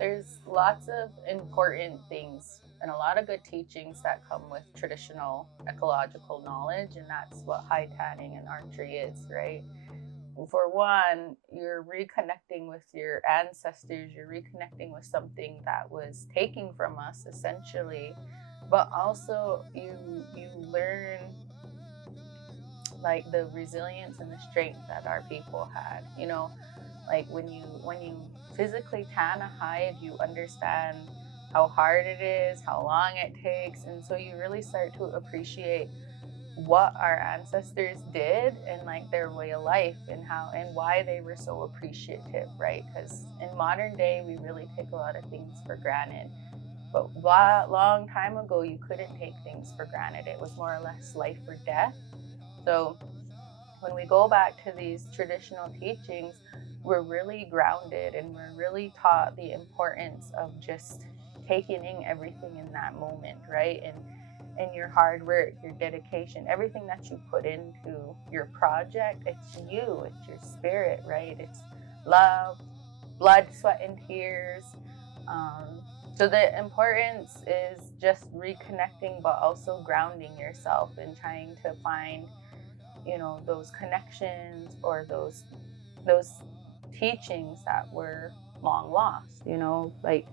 There's lots of important things and a lot of good teachings that come with traditional ecological knowledge, and that's what high tanning and archery is, right? For one, you're reconnecting with your ancestors, you're reconnecting with something that was taken from us essentially, but also you learn like the resilience and the strength that our people had. Like when you physically tan a hide, you understand how hard it is, how long it takes, and so you really start to appreciate what our ancestors did and like their way of life and how and why they were so appreciative, right? Because in modern day we really take a lot of things for granted, but long time ago you couldn't take things for granted. It was more or less life or death. So when we go back to these traditional teachings, we're really grounded and we're really taught the importance of just taking in everything in that moment, right? And your hard work, your dedication, everything that you put into your project, it's you, it's your spirit, right? It's love, blood, sweat, and tears. So the importance is just reconnecting, but also grounding yourself and trying to find, those connections or those teachings that were long lost. Like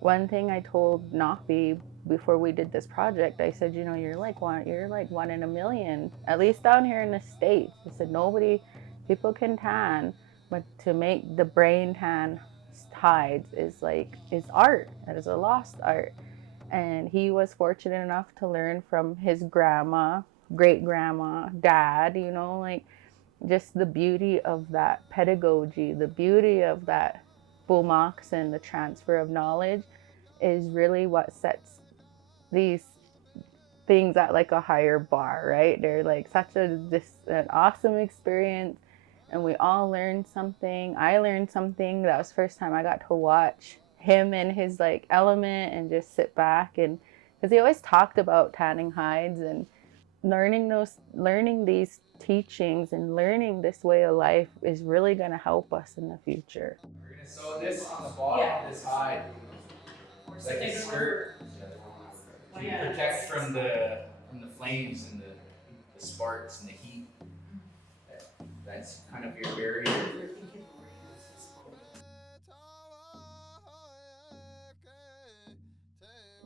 one thing I told Nafi before we did this project, I said, you're like one in a million, at least down here in the States. I said, people can tan, but to make the brain tan hides is art. That is a lost art. And he was fortunate enough to learn from his grandma, great grandma, dad, like just the beauty of that pedagogy, the beauty of that bumaks and the transfer of knowledge is really what sets these things at like a higher bar, right? They're like an awesome experience, and we all learned something. I learned something. That was the first time I got to watch him in his like element and just sit back, and because he always talked about tanning hides and learning these teachings and learning this way of life is really going to help us in the future. We're gonna sew this on the bottom of this hide, like a skirt, to protect from the flames and the sparks and the heat. That's kind of your barrier.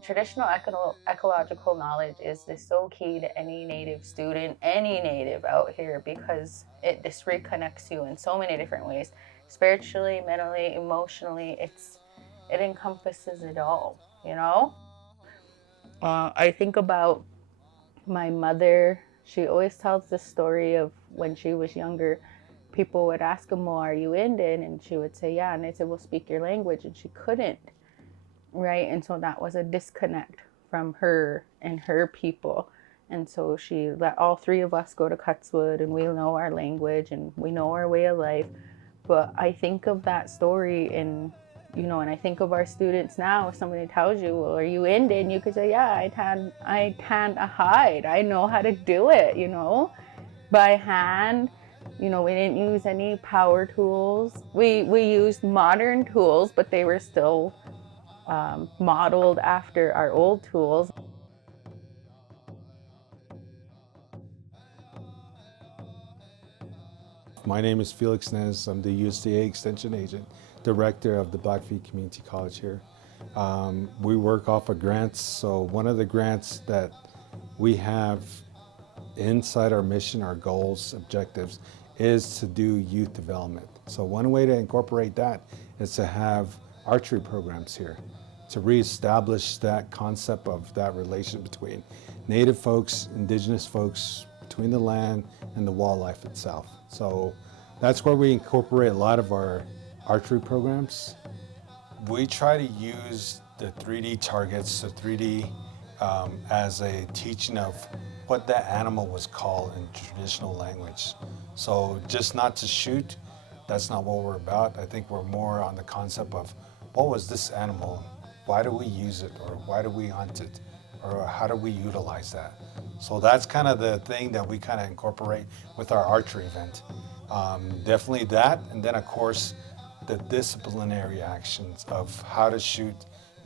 Traditional ecological knowledge is so key to any native student, any native out here, because it just reconnects you in so many different ways, spiritually, mentally, emotionally. It encompasses it all. I think about my mother. She always tells the story of when she was younger. People would ask her, well, are you Indian? And she would say, yeah. And they said, well, speak your language. And she couldn't, right? And so that was a disconnect from her and her people. And so she let all three of us go to Cutswood, and we know our language and we know our way of life. But I think of that story and I think of our students now. If somebody tells you, well, are you Indian? You could say, yeah, I tan a hide. I know how to do it, by hand. We didn't use any power tools. We used modern tools, but they were still modeled after our old tools. My name is Felix Nez. I'm the USDA Extension Agent, Director of the Blackfeet Community College here. We work off of grants, so one of the grants that we have inside our mission, our goals, objectives, is to do youth development. So one way to incorporate that is to have archery programs here, to reestablish that concept of that relation between Native folks, Indigenous folks, between the land and the wildlife itself. So that's where we incorporate a lot of our archery programs. We try to use the 3D targets, the 3D as a teaching of what that animal was called in traditional language. So just not to shoot, that's not what we're about. I think we're more on the concept of what was this animal? Why do we use it? Or why do we hunt it? Or how do we utilize that? So that's kind of the thing that we kind of incorporate with our archery event. Definitely that, and then of course, the disciplinary actions of how to shoot,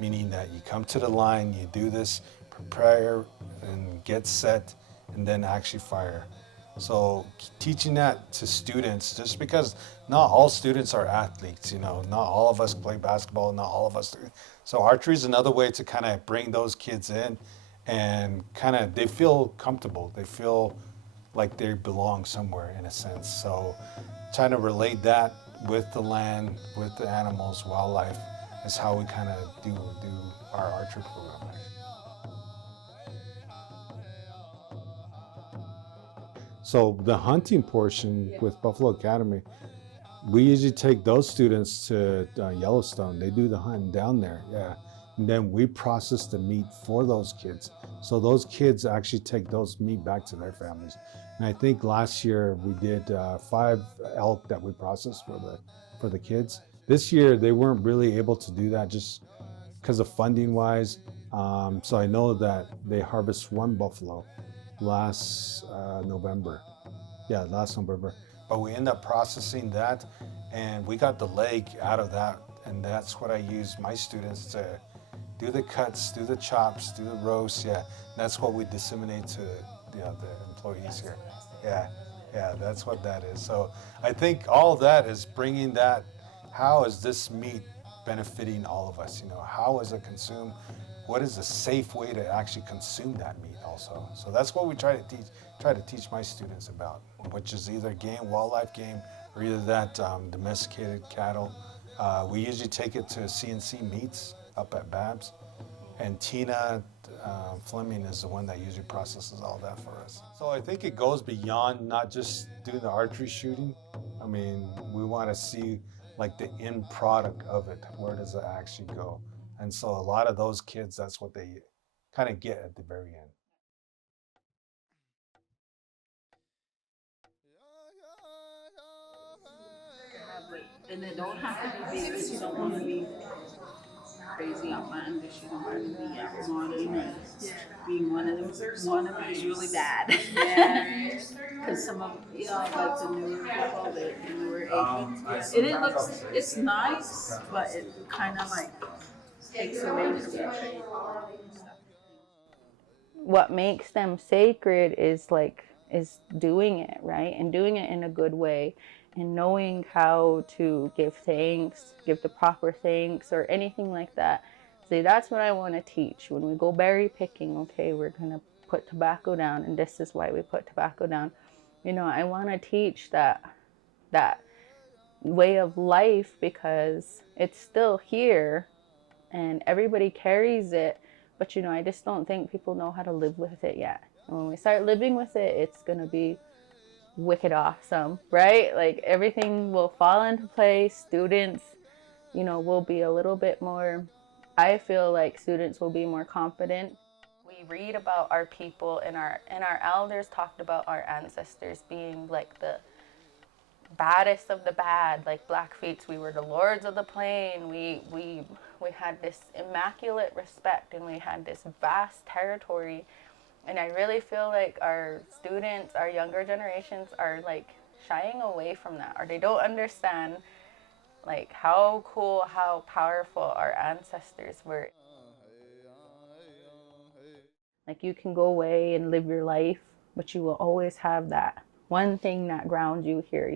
meaning that you come to the line, you do this, prepare and get set, and then actually fire. So teaching that to students, just because not all students are athletes, not all of us play basketball, not all of us. So archery is another way to kind of bring those kids in, and kind of they feel comfortable. They feel like they belong somewhere in a sense. So trying to relate that with the land, with the animals, wildlife, is how we kind of do our archery program. So the hunting portion with Buffalo Academy, we usually take those students to Yellowstone. They do the hunting down there, yeah. And then we process the meat for those kids. So those kids actually take those meat back to their families. And I think last year we did 5 elk that we processed for the kids. This year they weren't really able to do that just because of funding wise. So I know that they harvest 1 buffalo last November. Yeah, last November. But we end up processing that, and we got the leg out of that, and that's what I use my students to do the cuts, do the chops, do the roast. Yeah, that's what we disseminate to the employees here. Yeah, yeah, that's what that is. So I think all of that is bringing that. How is this meat benefiting all of us? How is it consumed? What is a safe way to actually consume that meat also? So that's what we try to teach my students about, which is either game, wildlife game, or either that domesticated cattle. We usually take it to CNC meats up at Babs, and Tina Fleming is the one that usually processes all that for us. So I think it goes beyond not just doing the archery shooting. I mean, we want to see like the end product of it. Where does it actually go? And so a lot of those kids, that's what they kind of get at the very end. And they don't have to be big because you don't want to be crazy outlandish. You don't want to be outmodern or being one of them. One of them is really bad. Yeah. Because some of like the newer people, the newer agents, and it looks it's nice, but it kind of like takes away from it. What makes them sacred is doing it right, and doing it in a good way, and knowing how to give thanks, give the proper thanks, or anything like that. See, that's what I want to teach when we go berry picking. Okay, we're gonna put tobacco down, and this is why we put tobacco down. I want to teach that way of life, because it's still here and everybody carries it. But I just don't think people know how to live with it yet. And when we start living with it, it's going to be wicked awesome, right? Like everything will fall into place. Students, will be a little bit more, I feel like students will be more confident. We read about our people, and our elders talked about our ancestors being like the baddest of the bad, like Blackfeets. We were the lords of the plain. We had this immaculate respect, and we had this vast territory. And I really feel like our students, our younger generations, are like shying away from that, or they don't understand like how cool, how powerful our ancestors were. Like you can go away and live your life, but you will always have that one thing that grounds you here.